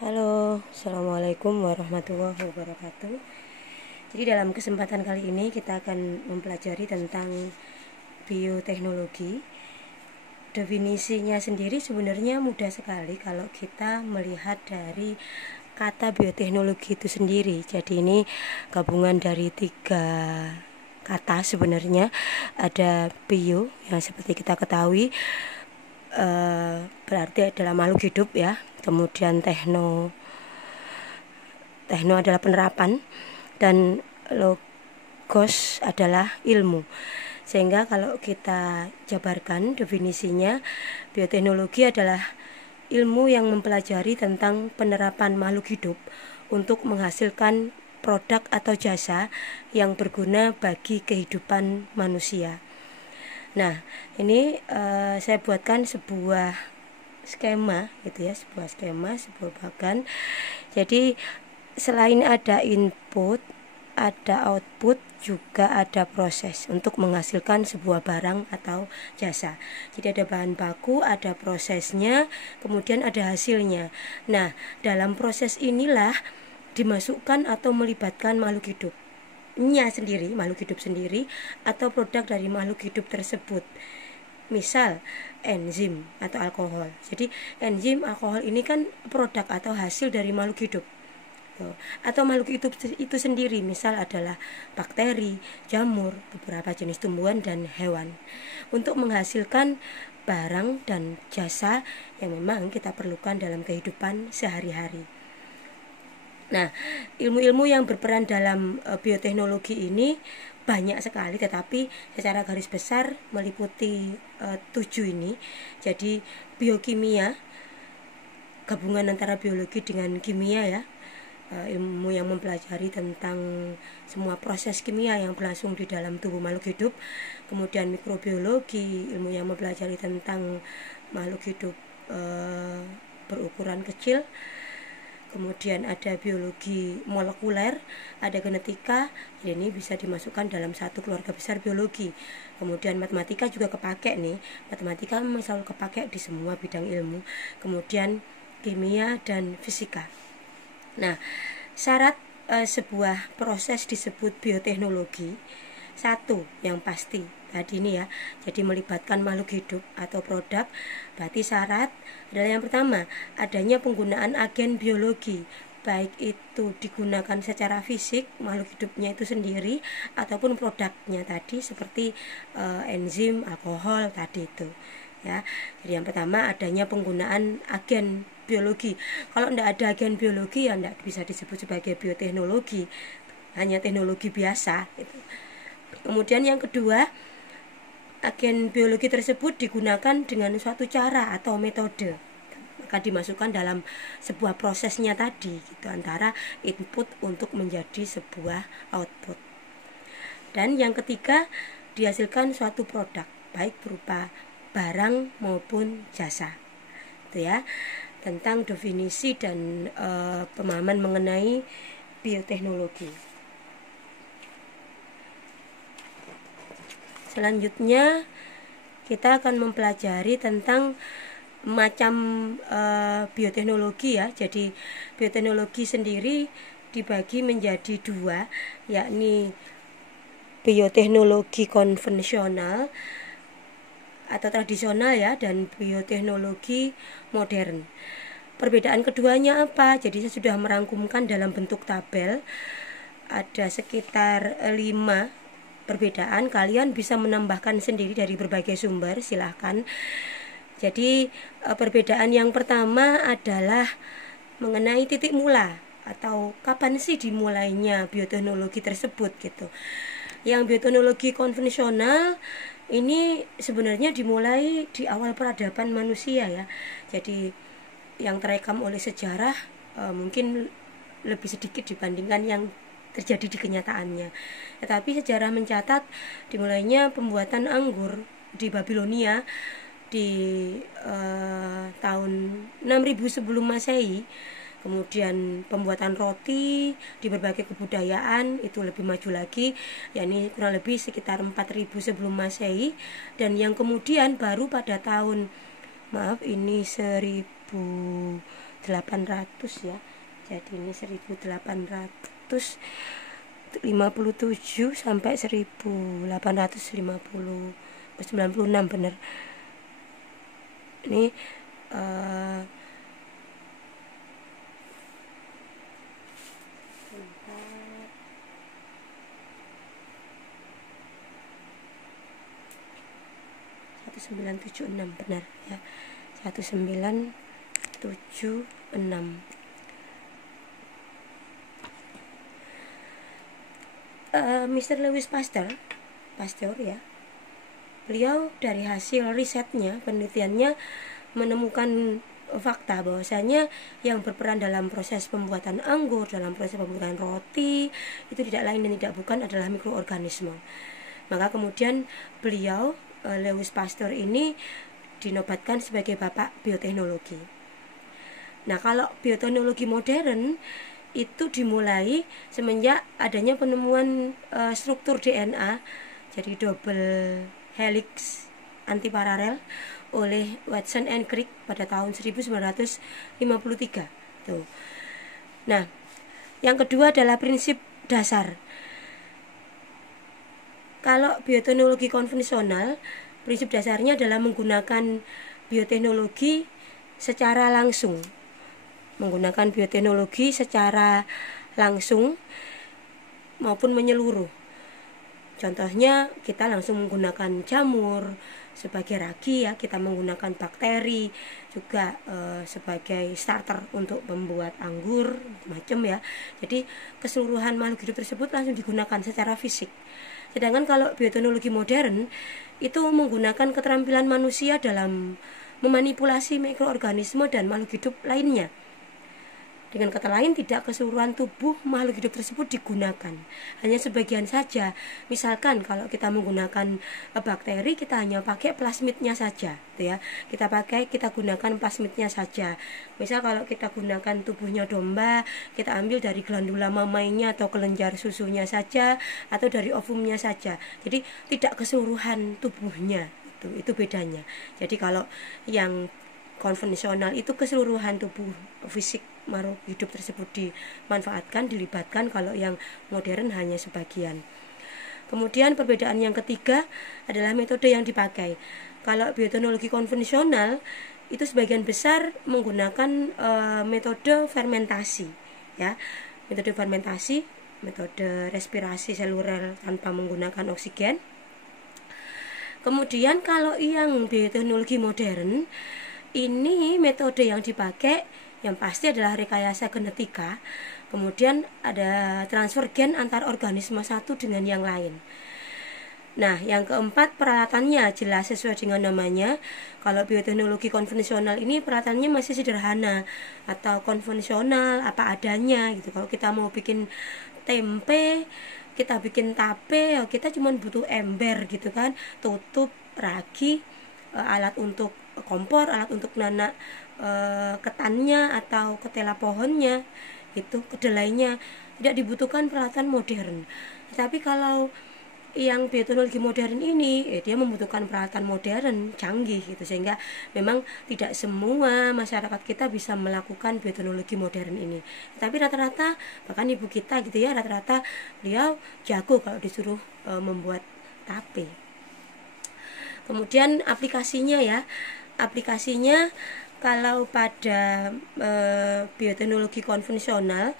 Halo, Assalamualaikum warahmatullahi wabarakatuh. Jadi dalam kesempatan kali ini kita akan mempelajari tentang bioteknologi. Definisinya sendiri sebenarnya mudah sekali kalau kita melihat dari kata bioteknologi itu sendiri. Jadi ini gabungan dari 3 kata sebenarnya. Ada bio yang seperti kita ketahui berarti adalah makhluk hidup ya. Kemudian tekno adalah penerapan, dan logos adalah ilmu. Sehingga kalau kita jabarkan definisinya, bioteknologi adalah ilmu yang mempelajari tentang penerapan makhluk hidup untuk menghasilkan produk atau jasa yang berguna bagi kehidupan manusia. Nah, ini saya buatkan sebuah skema gitu ya, sebuah bagan. Jadi selain ada input, ada output, juga ada proses untuk menghasilkan sebuah barang atau jasa. Jadi ada bahan baku, ada prosesnya, kemudian ada hasilnya. Nah, dalam proses inilah dimasukkan atau melibatkan makhluk hidup sendiri atau produk dari makhluk hidup tersebut. Misal enzim atau alkohol. Jadi enzim, alkohol ini kan produk atau hasil dari makhluk hidup. Atau makhluk itu sendiri, misal adalah bakteri, jamur, beberapa jenis tumbuhan dan hewan, untuk menghasilkan barang dan jasa yang memang kita perlukan dalam kehidupan sehari-hari. Nah, ilmu-ilmu yang berperan dalam bioteknologi ini banyak sekali, tetapi secara garis besar meliputi 7 ini. Jadi biokimia, gabungan antara biologi dengan kimia ya, ilmu yang mempelajari tentang semua proses kimia yang berlangsung di dalam tubuh makhluk hidup. Kemudian mikrobiologi, ilmu yang mempelajari tentang makhluk hidup berukuran kecil. Kemudian ada biologi molekuler, ada genetika, ini bisa dimasukkan dalam satu keluarga besar biologi. Kemudian matematika juga kepake nih, matematika memang selalu kepake di semua bidang ilmu. Kemudian kimia dan fisika. Nah, syarat sebuah proses disebut bioteknologi, satu yang pasti tadi ini ya, jadi melibatkan makhluk hidup atau produk. Berarti syarat adalah yang pertama, adanya penggunaan agen biologi, baik itu digunakan secara fisik makhluk hidupnya itu sendiri ataupun produknya tadi seperti enzim, alkohol tadi itu ya. Jadi yang pertama adanya penggunaan agen biologi. Kalau tidak ada agen biologi ya tidak bisa disebut sebagai bioteknologi, hanya teknologi biasa gitu. Kemudian yang kedua, agen biologi tersebut digunakan dengan suatu cara atau metode, maka dimasukkan dalam sebuah prosesnya tadi gitu, antara input untuk menjadi sebuah output. Dan yang ketiga, dihasilkan suatu produk baik berupa barang maupun jasa. Itu ya, tentang definisi dan pemahaman mengenai bioteknologi. Selanjutnya kita akan mempelajari tentang macam bioteknologi ya. Jadi bioteknologi sendiri dibagi menjadi 2, yakni bioteknologi konvensional atau tradisional ya, dan bioteknologi modern. Perbedaan keduanya apa? Jadi saya sudah merangkumkan dalam bentuk tabel. Ada sekitar 5 perbedaan, kalian bisa menambahkan sendiri dari berbagai sumber, silahkan. Jadi perbedaan yang pertama adalah mengenai titik mula atau kapan sih dimulainya bioteknologi tersebut gitu. Yang bioteknologi konvensional ini sebenarnya dimulai di awal peradaban manusia ya. Jadi yang terekam oleh sejarah mungkin lebih sedikit dibandingkan yang terjadi di kenyataannya. Tetapi sejarah mencatat dimulainya pembuatan anggur di Babilonia di tahun 6000 sebelum Masehi. Kemudian pembuatan roti di berbagai kebudayaan itu lebih maju lagi, yakni kurang lebih sekitar 4000 sebelum Masehi. Dan yang kemudian baru pada tahun 1800 1800 ya. Jadi ini 1857 sampai 1896 bener. Ini (1976) benar ya, 1976. Mr. Louis Pasteur ya, beliau dari hasil risetnya, penelitiannya menemukan fakta bahwasanya yang berperan dalam proses pembuatan anggur, dalam proses pembuatan roti itu tidak lain dan tidak bukan adalah mikroorganisme. Maka kemudian beliau, Louis Pasteur ini dinobatkan sebagai bapak bioteknologi. Nah, kalau bioteknologi modern itu dimulai semenjak adanya penemuan struktur DNA, jadi double helix antiparalel oleh Watson and Crick pada tahun 1953. Tuh. Nah, yang kedua adalah prinsip dasar. Kalau bioteknologi konvensional, prinsip dasarnya adalah menggunakan bioteknologi secara langsung. Menggunakan bioteknologi secara langsung maupun menyeluruh. Contohnya kita langsung menggunakan jamur sebagai ragi ya, kita menggunakan bakteri juga sebagai starter untuk membuat anggur macam ya. Jadi keseluruhan makhluk hidup tersebut langsung digunakan secara fisik. Sedangkan kalau bioteknologi modern itu menggunakan keterampilan manusia dalam memanipulasi mikroorganisme dan makhluk hidup lainnya. Dengan kata lain, tidak keseluruhan tubuh makhluk hidup tersebut digunakan, hanya sebagian saja. Misalkan kalau kita menggunakan bakteri, kita hanya pakai plasmidnya saja, gitu ya. Kita gunakan plasmidnya saja. Misal kalau kita gunakan tubuhnya domba, kita ambil dari glandula mamainya atau kelenjar susunya saja, atau dari ovumnya saja. Jadi tidak keseluruhan tubuhnya, itu bedanya. Jadi kalau yang konvensional itu keseluruhan tubuh fisik makhluk hidup tersebut dimanfaatkan, dilibatkan. Kalau yang modern hanya sebagian. Kemudian perbedaan yang ketiga adalah metode yang dipakai. Kalau bioteknologi konvensional itu sebagian besar menggunakan metode fermentasi ya. Metode fermentasi, metode respirasi seluler tanpa menggunakan oksigen. Kemudian kalau yang bioteknologi modern ini metode yang dipakai yang pasti adalah rekayasa genetika, kemudian ada transfer gen antar organisme satu dengan yang lain. Nah, yang keempat peralatannya jelas sesuai dengan namanya. Kalau bioteknologi konvensional ini peralatannya masih sederhana atau konvensional apa adanya gitu. Kalau kita mau bikin tempe, kita bikin tape, kita cuma butuh ember gitu kan, tutup, ragi, alat untuk kompor, alat untuk nanak ketannya atau ketela pohonnya, itu kedelainya. Tidak dibutuhkan peralatan modern. Tapi kalau yang bioteknologi modern ini dia membutuhkan peralatan modern canggih gitu, sehingga memang tidak semua masyarakat kita bisa melakukan bioteknologi modern ini. Tapi rata-rata, bahkan ibu kita gitu ya, rata-rata beliau jago kalau disuruh membuat tape. Kemudian aplikasinya ya, aplikasinya kalau pada bioteknologi konvensional,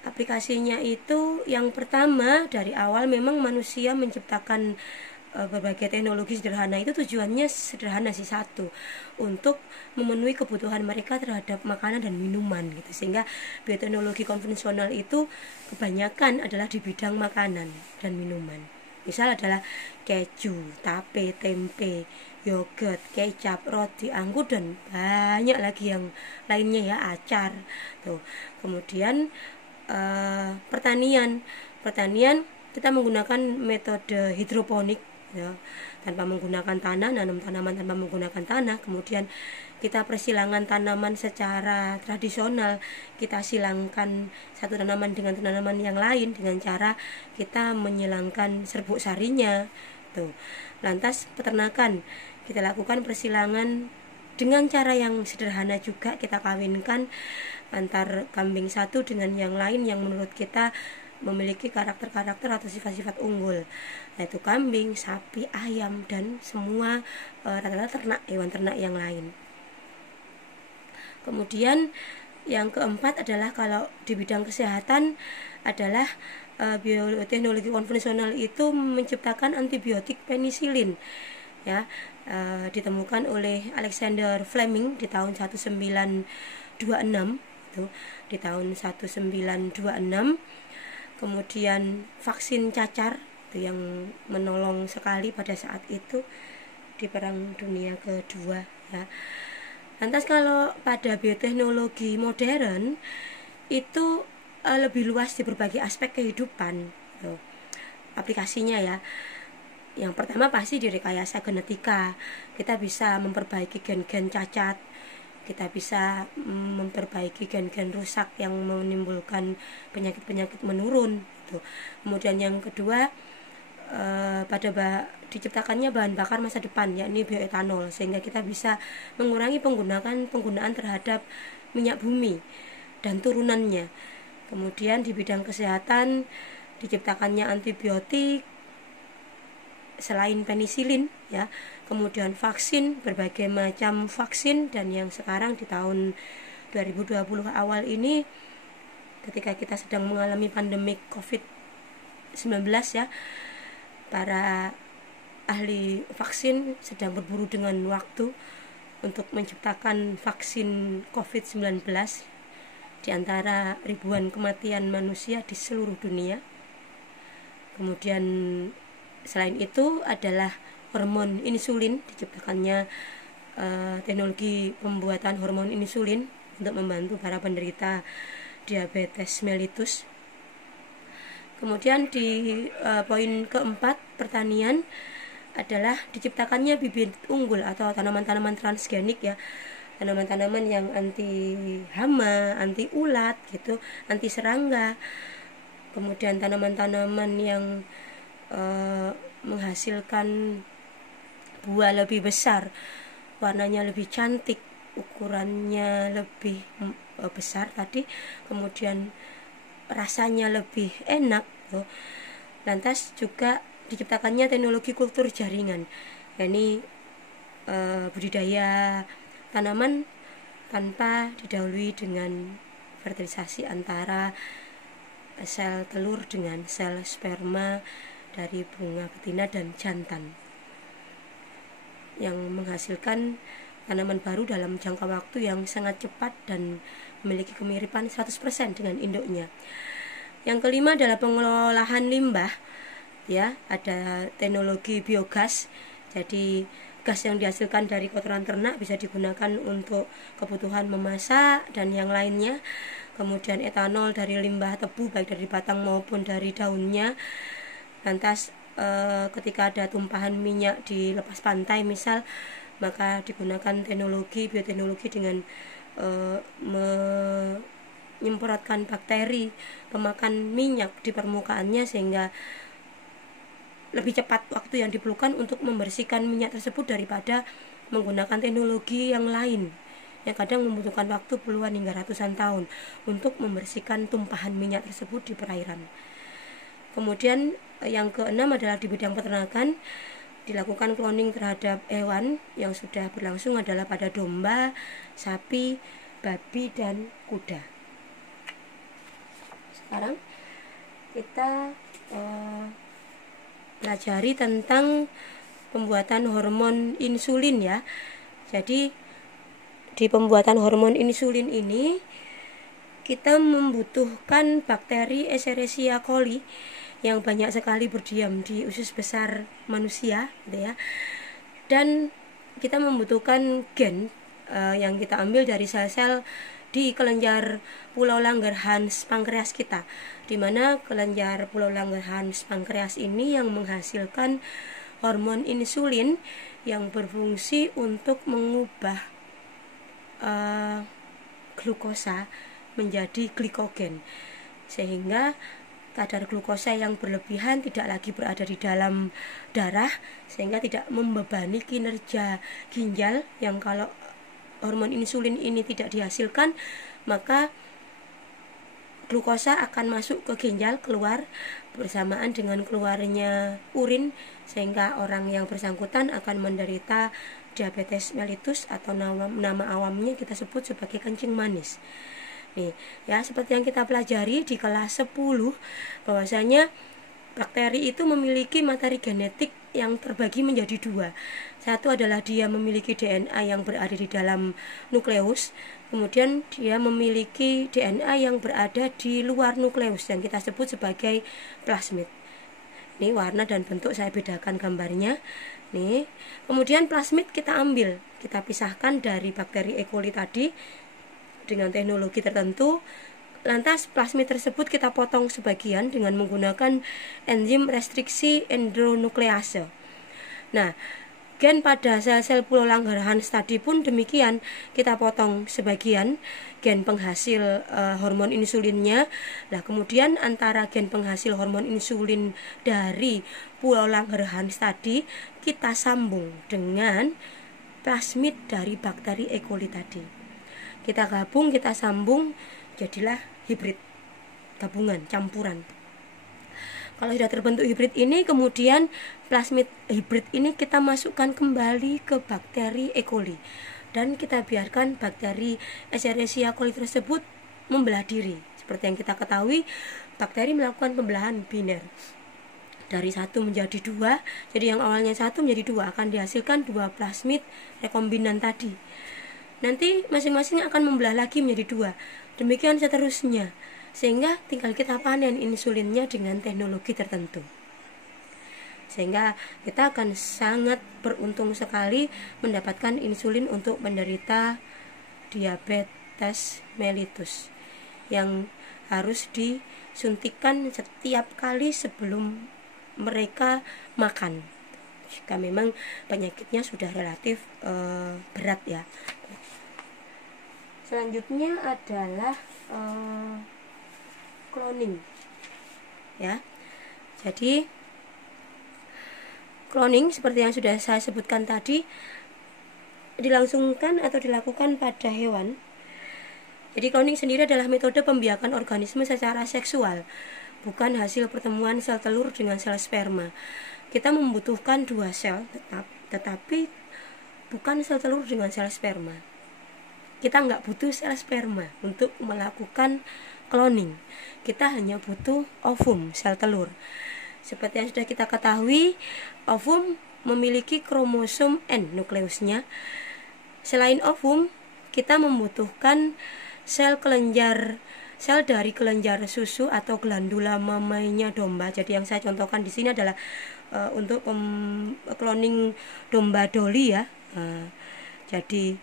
aplikasinya itu yang pertama dari awal memang manusia menciptakan berbagai teknologi sederhana. Itu tujuannya sederhana sih, satu, untuk memenuhi kebutuhan mereka terhadap makanan dan minuman gitu. Sehingga bioteknologi konvensional itu kebanyakan adalah di bidang makanan dan minuman. Misal adalah keju, tape, tempe, yogurt, kecap, roti, anggur, dan banyak lagi yang lainnya ya, acar tuh. Kemudian pertanian kita menggunakan metode hidroponik ya, tanpa menggunakan tanah, nanam tanaman tanpa menggunakan tanah. Kemudian kita persilangan tanaman secara tradisional, kita silangkan satu tanaman dengan tanaman yang lain dengan cara kita menyilangkan serbuk sarinya tuh. Lantas peternakan, kita lakukan persilangan dengan cara yang sederhana juga kita kawinkan antar kambing satu dengan yang lain yang menurut kita memiliki karakter-karakter atau sifat-sifat unggul, yaitu kambing, sapi, ayam, dan semua rata-rata ternak, hewan ternak yang lain. Kemudian yang keempat adalah kalau di bidang kesehatan adalah bioteknologi konvensional itu menciptakan antibiotik penisilin, ya, ditemukan oleh Alexander Fleming di tahun 1926 itu, di tahun 1926. Kemudian vaksin cacar itu yang menolong sekali pada saat itu di Perang Dunia Kedua, ya. Lantas kalau pada bioteknologi modern itu lebih luas di berbagai aspek kehidupan, gitu, aplikasinya, ya. Yang pertama pasti di rekayasa genetika, kita bisa memperbaiki gen-gen cacat, kita bisa memperbaiki gen-gen rusak yang menimbulkan penyakit-penyakit menurun, gitu. Kemudian yang kedua diciptakannya bahan bakar masa depan, yakni bioetanol, sehingga kita bisa mengurangi penggunaan terhadap minyak bumi dan turunannya. Kemudian di bidang kesehatan diciptakannya antibiotik selain penisilin, ya. Kemudian vaksin, berbagai macam vaksin, dan yang sekarang di tahun 2020 awal ini ketika kita sedang mengalami pandemik COVID-19, ya, para ahli vaksin sedang berburu dengan waktu untuk menciptakan vaksin COVID-19 di antara ribuan kematian manusia di seluruh dunia. Kemudian selain itu adalah hormon insulin, diciptakannya teknologi pembuatan hormon insulin untuk membantu para penderita diabetes mellitus. Kemudian di poin keempat, pertanian, adalah diciptakannya bibit unggul atau tanaman-tanaman transgenik, ya, tanaman-tanaman yang anti hama, anti ulat, gitu, anti serangga. Kemudian tanaman-tanaman yang menghasilkan buah lebih besar, warnanya lebih cantik, ukurannya lebih besar tadi, kemudian rasanya lebih enak, tuh. Lantas juga diciptakannya teknologi kultur jaringan, yakni budidaya tanaman tanpa didahului dengan fertilisasi antara sel telur dengan sel sperma dari bunga betina dan jantan, yang menghasilkan tanaman baru dalam jangka waktu yang sangat cepat dan memiliki kemiripan 100% dengan induknya. Yang kelima adalah pengolahan limbah, ya, ada teknologi biogas. Jadi gas yang dihasilkan dari kotoran ternak bisa digunakan untuk kebutuhan memasak dan yang lainnya. Kemudian etanol dari limbah tebu, baik dari batang maupun dari daunnya. Lantas ketika ada tumpahan minyak di lepas pantai misal, maka digunakan teknologi bioteknologi dengan menyemprotkan bakteri pemakan minyak di permukaannya, sehingga lebih cepat waktu yang diperlukan untuk membersihkan minyak tersebut daripada menggunakan teknologi yang lain yang kadang membutuhkan waktu puluhan hingga ratusan tahun untuk membersihkan tumpahan minyak tersebut di perairan. Kemudian yang keenam adalah di bidang peternakan, dilakukan cloning terhadap hewan yang sudah berlangsung adalah pada domba, sapi, babi, dan kuda. Sekarang kita pelajari tentang pembuatan hormon insulin, ya. Jadi di pembuatan hormon insulin ini kita membutuhkan bakteri Escherichia coli yang banyak sekali berdiam di usus besar manusia, gitu, ya. Dan kita membutuhkan gen yang kita ambil dari sel-sel di kelenjar pulau Langerhans pankreas kita, di mana kelenjar pulau Langerhans pankreas ini yang menghasilkan hormon insulin yang berfungsi untuk mengubah glukosa menjadi glikogen, sehingga kadar glukosa yang berlebihan tidak lagi berada di dalam darah, sehingga tidak membebani kinerja ginjal yang kalau hormon insulin ini tidak dihasilkan, maka glukosa akan masuk ke ginjal, keluar bersamaan dengan keluarnya urin, sehingga orang yang bersangkutan akan menderita diabetes mellitus atau nama awamnya kita sebut sebagai kencing manis. Nih, ya seperti yang kita pelajari di kelas 10 bahwasanya bakteri itu memiliki materi genetik yang terbagi menjadi dua. Satu adalah dia memiliki DNA yang berada di dalam nukleus, kemudian dia memiliki DNA yang berada di luar nukleus yang kita sebut sebagai plasmid. Ini warna dan bentuk saya bedakan gambarnya. Nih, kemudian plasmid kita ambil, kita pisahkan dari bakteri E. coli tadi dengan teknologi tertentu. Lantas plasmid tersebut kita potong sebagian dengan menggunakan enzim restriksi endonuklease. Nah, gen pada sel-sel pulau Langerhans tadi pun demikian, kita potong sebagian gen penghasil hormon insulinnya. Nah, kemudian antara gen penghasil hormon insulin dari pulau Langerhans tadi kita sambung dengan plasmid dari bakteri E. coli tadi. Kita gabung, kita sambung, jadilah hibrid, gabungan, campuran. Kalau sudah terbentuk hibrid ini, kemudian plasmid hibrid ini kita masukkan kembali ke bakteri E. coli dan kita biarkan bakteri Escherichia coli tersebut membelah diri. Seperti yang kita ketahui, bakteri melakukan pembelahan biner dari 1 menjadi 2. Jadi yang awalnya 1 menjadi 2 akan dihasilkan 2 plasmid rekombinan tadi. Nanti masing-masing akan membelah lagi menjadi 2. Demikian seterusnya, sehingga tinggal kita panen insulinnya dengan teknologi tertentu. Sehingga kita akan sangat beruntung sekali mendapatkan insulin untuk menderita diabetes mellitus yang harus disuntikan setiap kali sebelum mereka makan, jika memang penyakitnya sudah relatif berat ya. Selanjutnya adalah cloning ya. Jadi cloning seperti yang sudah saya sebutkan tadi dilangsungkan atau dilakukan pada hewan. Jadi cloning sendiri adalah metode pembiakan organisme secara seksual, bukan hasil pertemuan sel telur dengan sel sperma. Kita membutuhkan 2 sel tetapi bukan sel telur dengan sel sperma. Kita nggak butuh sel sperma untuk melakukan cloning. Kita hanya butuh ovum, sel telur. Seperti yang sudah kita ketahui, ovum memiliki kromosom N nukleusnya. Selain ovum, kita membutuhkan sel kelenjar, sel dari kelenjar susu atau glandula mamainya domba. Jadi yang saya contohkan di sini adalah untuk cloning domba Dolly ya. Jadi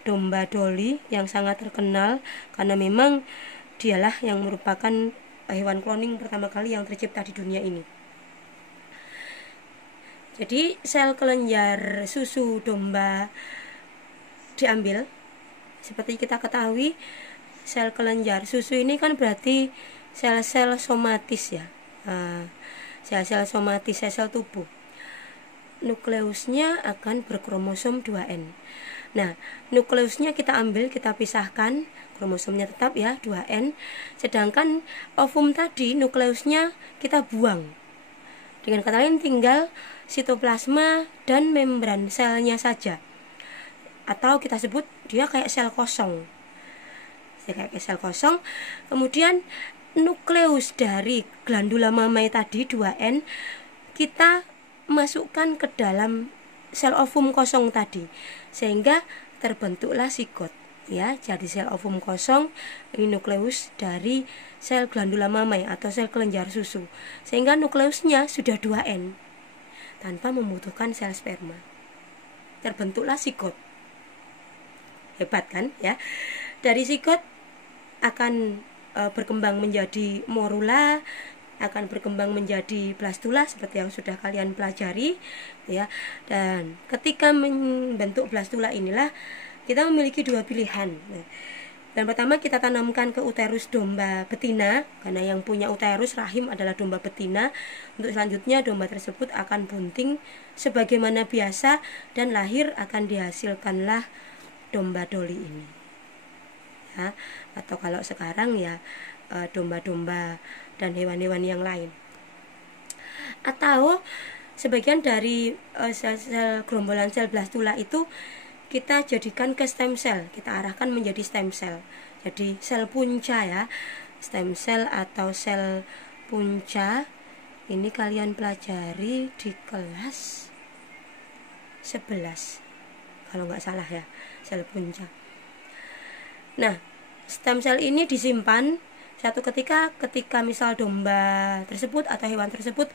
domba Dolly yang sangat terkenal karena memang dialah yang merupakan hewan cloning pertama kali yang tercipta di dunia ini. Jadi sel kelenjar susu domba diambil. Seperti kita ketahui, sel kelenjar susu ini kan berarti sel-sel somatis ya, sel-sel somatis, sel tubuh. Nukleusnya akan berkromosom 2N. Nah, nukleusnya kita ambil, kita pisahkan, kromosomnya tetap ya 2N. Sedangkan ovum tadi nukleusnya kita buang. Dengan kata lain tinggal sitoplasma dan membran selnya saja. Atau kita sebut dia kayak sel kosong. Kayak sel kosong. Kemudian nukleus dari glandula mamai tadi 2N kita masukkan ke dalam sel ovum kosong tadi, sehingga terbentuklah sigot ya. Jadi sel ovum kosong ini nukleus dari sel glandula mamai atau sel kelenjar susu, sehingga nukleusnya sudah 2N tanpa membutuhkan sel sperma. Terbentuklah sigot. Hebat kan ya. Dari sigot akan berkembang menjadi morula, akan berkembang menjadi blastula seperti yang sudah kalian pelajari ya. Dan ketika membentuk blastula inilah kita memiliki 2 pilihan. Nah, dan pertama kita tanamkan ke uterus domba betina, karena yang punya uterus rahim adalah domba betina. Untuk selanjutnya domba tersebut akan bunting sebagaimana biasa dan lahir akan dihasilkanlah domba doli ini ya, atau kalau sekarang ya domba-domba dan hewan-hewan yang lain. Atau sebagian dari sel-sel gerombolan sel blastula itu kita jadikan ke stem cell, kita arahkan menjadi stem cell. Jadi sel punca ya, stem cell atau sel punca ini kalian pelajari di kelas 11 kalau nggak salah ya, sel punca. Nah, stem cell ini disimpan satu ketika misal domba tersebut atau hewan tersebut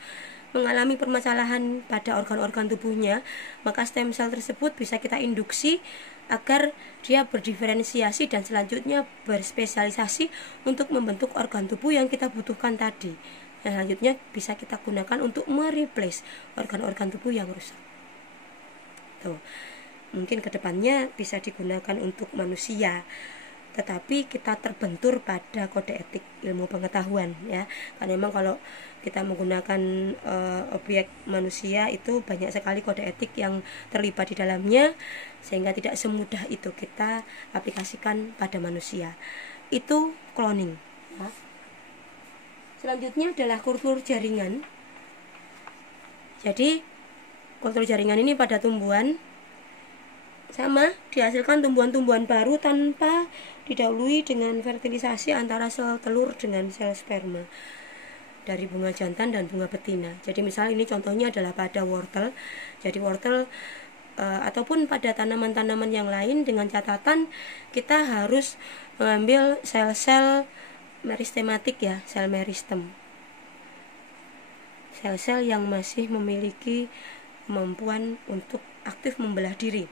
mengalami permasalahan pada organ-organ tubuhnya, maka stem cell tersebut bisa kita induksi agar dia berdiferensiasi dan selanjutnya berspesialisasi untuk membentuk organ tubuh yang kita butuhkan tadi. Nah, selanjutnya bisa kita gunakan untuk mereplace organ-organ tubuh yang rusak. Tuh. Mungkin kedepannya bisa digunakan untuk manusia, tetapi kita terbentur pada kode etik ilmu pengetahuan ya. Karena memang kalau kita menggunakan objek manusia itu banyak sekali kode etik yang terlibat di dalamnya, sehingga tidak semudah itu kita aplikasikan pada manusia. Itu cloning ya. Selanjutnya adalah kultur jaringan. Jadi kultur jaringan ini pada tumbuhan sama, dihasilkan tumbuhan-tumbuhan baru tanpa didahului dengan fertilisasi antara sel telur dengan sel sperma dari bunga jantan dan bunga betina. Jadi misal ini contohnya adalah pada wortel. Jadi wortel ataupun pada tanaman-tanaman yang lain, dengan catatan kita harus mengambil sel-sel meristematik ya, sel meristem. Sel-sel yang masih memiliki kemampuan untuk aktif membelah diri.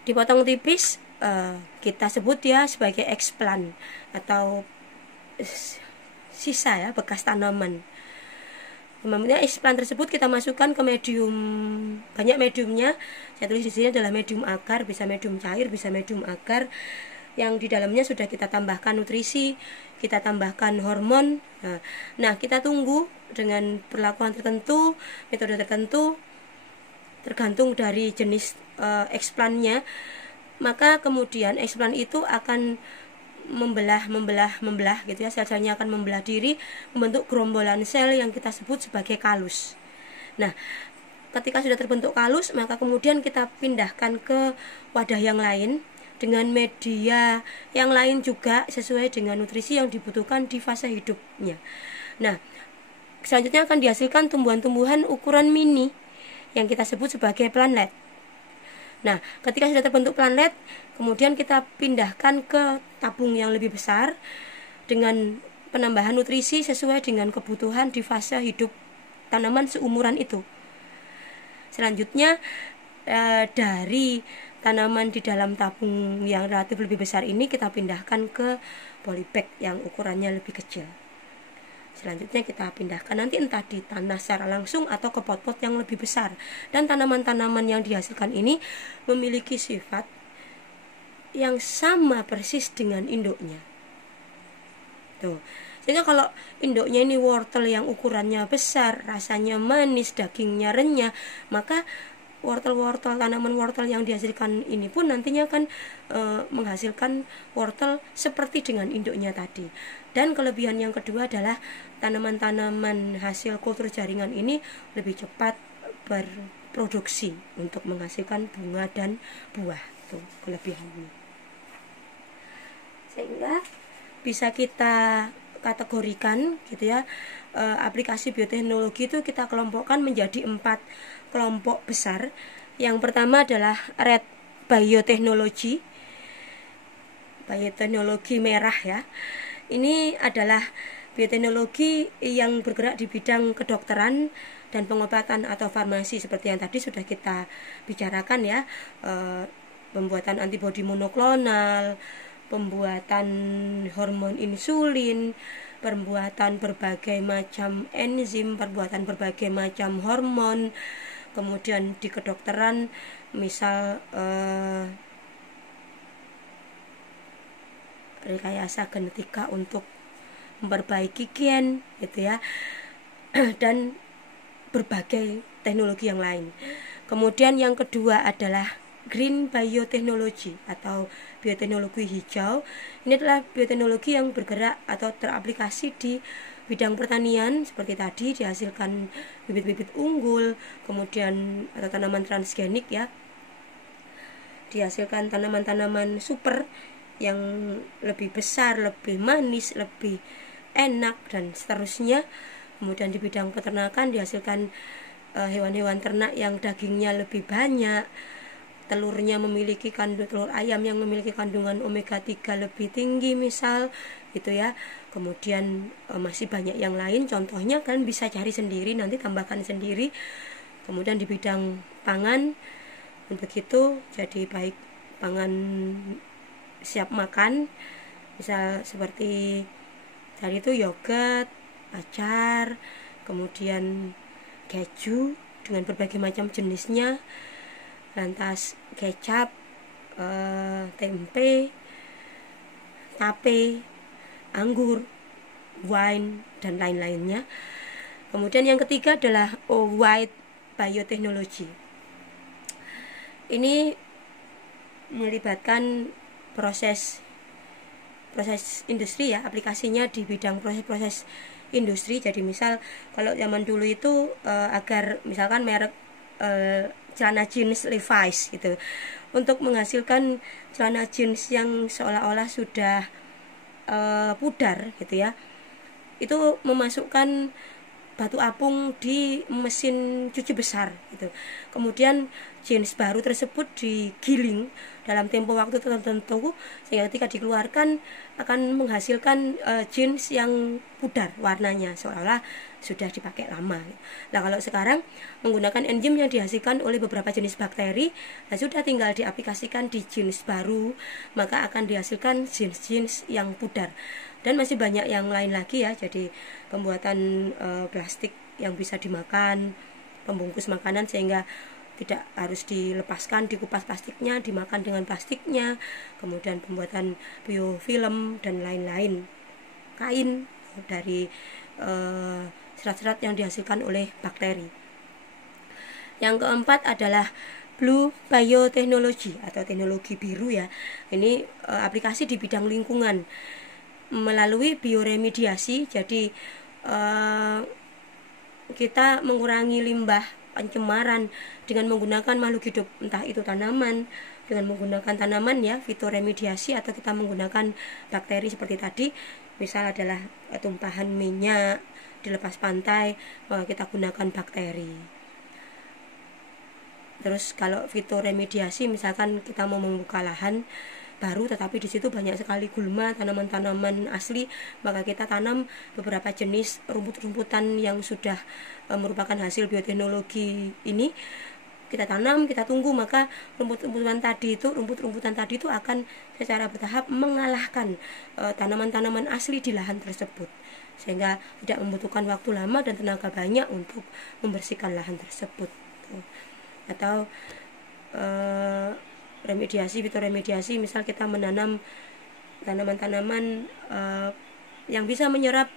Dipotong tipis, kita sebut ya sebagai explant atau sisa ya, bekas tanaman. Kemudian explant tersebut kita masukkan ke medium, banyak mediumnya. Saya tulis di sini adalah medium agar, bisa medium cair, bisa medium agar, yang di dalamnya sudah kita tambahkan nutrisi, kita tambahkan hormon. Nah, kita tunggu dengan perlakuan tertentu, metode tertentu, tergantung dari jenis explantnya. Maka kemudian explant itu akan membelah gitu ya, sel-selnya akan membelah diri, membentuk gerombolan sel yang kita sebut sebagai kalus. Nah, ketika sudah terbentuk kalus, maka kemudian kita pindahkan ke wadah yang lain dengan media yang lain juga sesuai dengan nutrisi yang dibutuhkan di fase hidupnya. Nah, selanjutnya akan dihasilkan tumbuhan-tumbuhan ukuran mini yang kita sebut sebagai plantlet. Nah, ketika sudah terbentuk plantlet, kemudian kita pindahkan ke tabung yang lebih besar dengan penambahan nutrisi sesuai dengan kebutuhan di fase hidup tanaman seumuran itu. Selanjutnya dari tanaman di dalam tabung yang relatif lebih besar ini kita pindahkan ke polybag yang ukurannya lebih kecil. Selanjutnya kita pindahkan nanti entah di tanah secara langsung atau ke pot-pot yang lebih besar. Dan tanaman-tanaman yang dihasilkan ini memiliki sifat yang sama persis dengan induknya. Tuh. Sehingga kalau induknya ini wortel yang ukurannya besar, rasanya manis, dagingnya renyah, maka wortel-wortel, tanaman wortel yang dihasilkan ini pun nantinya akan menghasilkan wortel seperti dengan induknya tadi. Dan kelebihan yang kedua adalah tanaman-tanaman hasil kultur jaringan ini lebih cepat berproduksi untuk menghasilkan bunga dan buah. Tuh kelebihannya. Sehingga bisa kita kategorikan gitu ya, aplikasi bioteknologi itu kita kelompokkan menjadi 4 kelompok besar. Yang pertama adalah red bioteknologi merah ya. Ini adalah bioteknologi yang bergerak di bidang kedokteran dan pengobatan atau farmasi seperti yang tadi sudah kita bicarakan ya, pembuatan antibodi monoklonal, pembuatan hormon insulin, pembuatan berbagai macam enzim, pembuatan berbagai macam hormon. Kemudian di kedokteran misal rekayasa genetika untuk memperbaiki gen gitu ya, dan berbagai teknologi yang lain. Kemudian yang kedua adalah green biotechnology atau bioteknologi hijau. Ini adalah bioteknologi yang bergerak atau teraplikasi di bidang pertanian seperti tadi, dihasilkan bibit-bibit unggul, kemudian atau tanaman transgenik ya, dihasilkan tanaman-tanaman super yang lebih besar, lebih manis, lebih enak dan seterusnya. Kemudian di bidang peternakan dihasilkan hewan-hewan ternak yang dagingnya lebih banyak, telurnya memiliki telur ayam yang memiliki kandungan omega 3 lebih tinggi misal gitu ya. Kemudian masih banyak yang lain, contohnya kan bisa cari sendiri, nanti tambahkan sendiri. Kemudian di bidang pangan begitu, jadi baik pangan siap makan, misal seperti tadi itu yogurt, acar, kemudian keju dengan berbagai macam jenisnya, lantas kecap, tempe, tape, anggur, wine, dan lain-lainnya. Kemudian yang ketiga adalah white biotechnology. Ini melibatkan proses industri ya, aplikasinya di bidang proses industri. Jadi misal kalau zaman dulu itu agar misalkan merek celana jeans Levi's gitu, untuk menghasilkan celana jeans yang seolah-olah sudah pudar gitu ya, itu memasukkan batu apung di mesin cuci besar gitu. Kemudian jeans baru tersebut digiling dalam tempo waktu tertentu sehingga ketika dikeluarkan akan menghasilkan jeans yang pudar warnanya seolah-olah sudah dipakai lama. Nah, kalau sekarang menggunakan enzim yang dihasilkan oleh beberapa jenis bakteri, nah sudah tinggal diaplikasikan di jeans baru, maka akan dihasilkan jeans yang pudar. Dan masih banyak yang lain lagi ya, jadi pembuatan plastik yang bisa dimakan, pembungkus makanan sehingga tidak harus dilepaskan, dikupas plastiknya, dimakan dengan plastiknya, kemudian pembuatan biofilm dan lain-lain, kain dari serat-serat yang dihasilkan oleh bakteri. Yang keempat adalah blue biotechnology atau teknologi biru ya. Ini aplikasi di bidang lingkungan melalui bioremediasi. Jadi kita mengurangi limbah pencemaran dengan menggunakan makhluk hidup, entah itu tanaman, dengan menggunakan tanaman ya, fitoremediasi, atau kita menggunakan bakteri seperti tadi, misal adalah tumpahan minyak dilepas pantai, maka kita gunakan bakteri. Terus kalau fitoremediasi, misalkan kita mau membuka lahan baru tetapi di situ banyak sekali gulma, tanaman-tanaman asli, maka kita tanam beberapa jenis rumput-rumputan yang sudah merupakan hasil bioteknologi ini, kita tanam, kita tunggu, maka rumput-rumputan tadi itu akan secara bertahap mengalahkan tanaman-tanaman asli di lahan tersebut, sehingga tidak membutuhkan waktu lama dan tenaga banyak untuk membersihkan lahan tersebut. Atau remediasi, fitoremediasi, misal kita menanam tanaman-tanaman yang bisa menyerap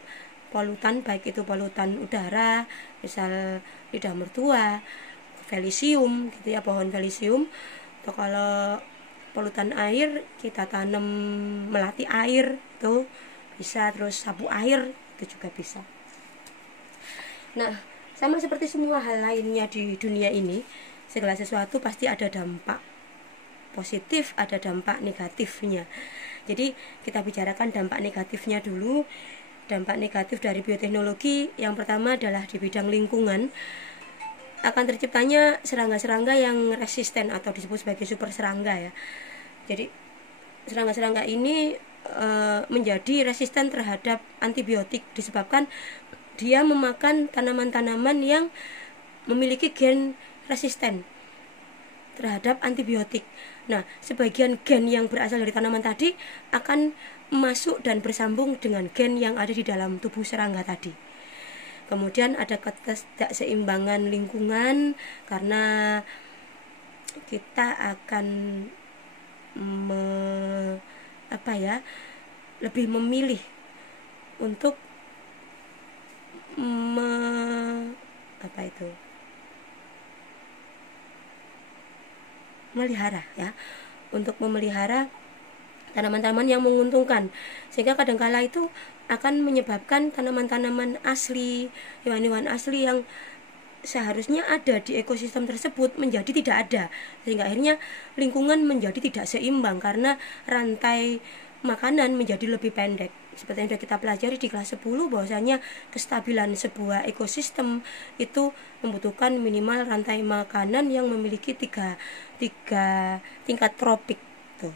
polutan, baik itu polutan udara, misal lidah mertua, velisium gitu ya, pohon velisium. Atau kalau polutan air, kita tanam melati air itu bisa, terus sapu air itu juga bisa. Nah, sama seperti semua hal lainnya di dunia ini, segala sesuatu pasti ada dampak positif, ada dampak negatifnya. Jadi kita bicarakan dampak negatifnya dulu. Dampak negatif dari bioteknologi yang pertama adalah di bidang lingkungan, akan terciptanya serangga-serangga yang resisten atau disebut sebagai super serangga ya. Jadi serangga-serangga ini menjadi resisten terhadap antibiotik disebabkan dia memakan tanaman-tanaman yang memiliki gen resisten terhadap antibiotik. Nah, sebagian gen yang berasal dari tanaman tadi akan masuk dan bersambung dengan gen yang ada di dalam tubuh serangga tadi. Kemudian ada ketidakseimbangan lingkungan karena kita akan lebih memilih untuk melihara ya, untuk memelihara tanaman-tanaman yang menguntungkan, sehingga kadangkala itu akan menyebabkan tanaman-tanaman asli, hewan-hewan asli yang seharusnya ada di ekosistem tersebut menjadi tidak ada, sehingga akhirnya lingkungan menjadi tidak seimbang karena rantai makanan menjadi lebih pendek. Seperti yang sudah kita pelajari di kelas 10 bahwasanya kestabilan sebuah ekosistem itu membutuhkan minimal rantai makanan yang memiliki tiga tingkat tropik tuh.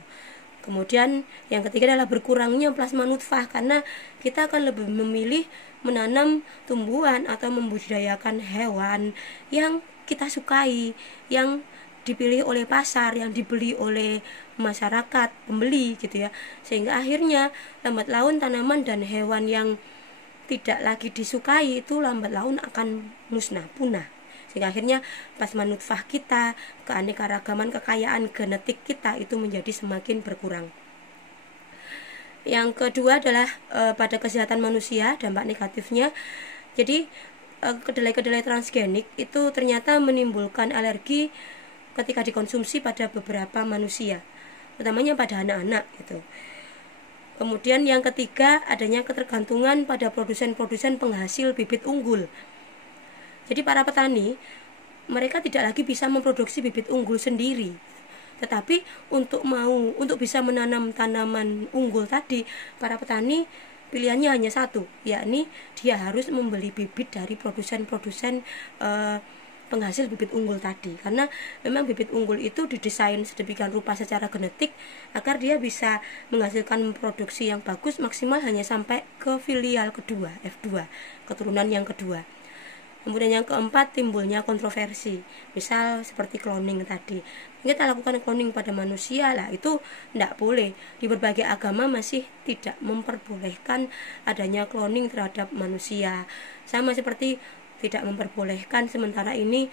Kemudian yang ketiga adalah berkurangnya plasma nutfah, karena kita akan lebih memilih menanam tumbuhan atau membudidayakan hewan yang kita sukai, yang dipilih oleh pasar, yang dibeli oleh masyarakat, pembeli gitu ya. Sehingga akhirnya lambat laun tanaman dan hewan yang tidak lagi disukai itu lambat laun akan musnah, punah. Sehingga akhirnya plasma nutfah kita, keanekaragaman, kekayaan genetik kita itu menjadi semakin berkurang. Yang kedua adalah pada kesehatan manusia, dampak negatifnya. Jadi kedelai-kedelai transgenik itu ternyata menimbulkan alergi ketika dikonsumsi pada beberapa manusia, utamanya pada anak-anak gitu. Kemudian yang ketiga, adanya ketergantungan pada produsen-produsen penghasil bibit unggul. Jadi para petani, mereka tidak lagi bisa memproduksi bibit unggul sendiri. Tetapi untuk bisa menanam tanaman unggul tadi, para petani pilihannya hanya satu, yakni dia harus membeli bibit dari produsen-produsen penghasil bibit unggul tadi. Karena memang bibit unggul itu didesain sedemikian rupa secara genetik agar dia bisa menghasilkan produksi yang bagus maksimal hanya sampai ke filial kedua, F2, keturunan yang kedua. Kemudian yang keempat, timbulnya kontroversi, misal seperti cloning tadi. Kita lakukan cloning pada manusia lah, itu tidak boleh. Di berbagai agama masih tidak memperbolehkan adanya cloning terhadap manusia. Sama seperti tidak memperbolehkan sementara ini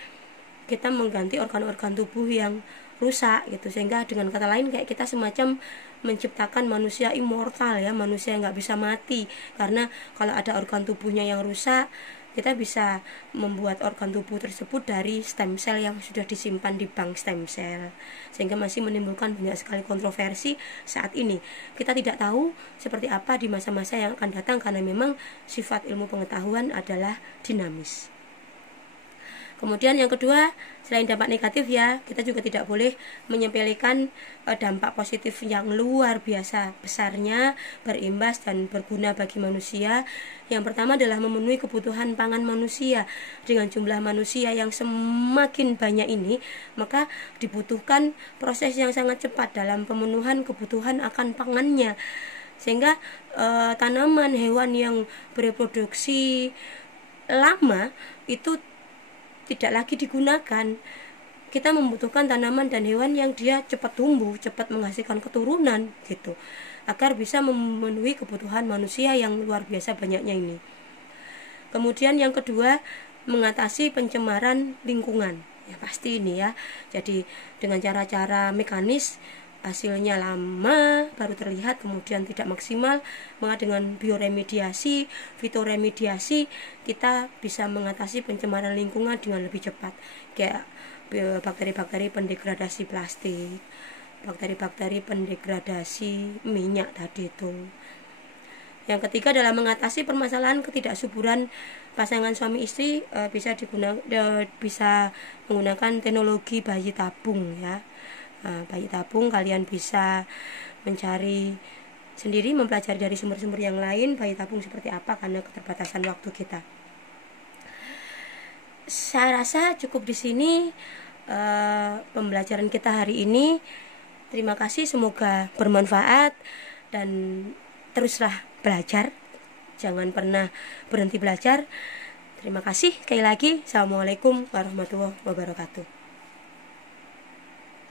kita mengganti organ-organ tubuh yang rusak gitu, sehingga dengan kata lain kayak kita semacam menciptakan manusia immortal ya, manusia yang nggak bisa mati. Karena kalau ada organ tubuhnya yang rusak, kita bisa membuat organ tubuh tersebut dari stem cell yang sudah disimpan di bank stem cell, sehingga masih menimbulkan banyak sekali kontroversi saat ini. Kita tidak tahu seperti apa di masa-masa yang akan datang, karena memang sifat ilmu pengetahuan adalah dinamis. Kemudian yang kedua, selain dampak negatif ya, kita juga tidak boleh menyepelekan dampak positif yang luar biasa besarnya, berimbas dan berguna bagi manusia. Yang pertama adalah memenuhi kebutuhan pangan manusia. Dengan jumlah manusia yang semakin banyak ini, maka dibutuhkan proses yang sangat cepat dalam pemenuhan kebutuhan akan pangannya. Sehingga tanaman, hewan yang bereproduksi lama itu tidak lagi digunakan. Kita membutuhkan tanaman dan hewan yang dia cepat tumbuh, cepat menghasilkan keturunan gitu, agar bisa memenuhi kebutuhan manusia yang luar biasa banyaknya ini. Kemudian yang kedua, mengatasi pencemaran lingkungan. Ya pasti ini ya. Jadi dengan cara-cara mekanis, hasilnya lama baru terlihat, kemudian tidak maksimal. Maka dengan bioremediasi, fitoremediasi, kita bisa mengatasi pencemaran lingkungan dengan lebih cepat. Kayak bakteri-bakteri pendegradasi plastik, bakteri-bakteri pendegradasi minyak tadi itu. Yang ketiga adalah mengatasi permasalahan ketidaksuburan pasangan suami istri, bisa menggunakan teknologi bayi tabung ya. Bayi tabung kalian bisa mencari sendiri, mempelajari dari sumber-sumber yang lain bayi tabung seperti apa karena keterbatasan waktu kita. Saya rasa cukup di sini pembelajaran kita hari ini. Terima kasih, semoga bermanfaat dan teruslah belajar. Jangan pernah berhenti belajar. Terima kasih sekali lagi. Assalamualaikum warahmatullahi wabarakatuh.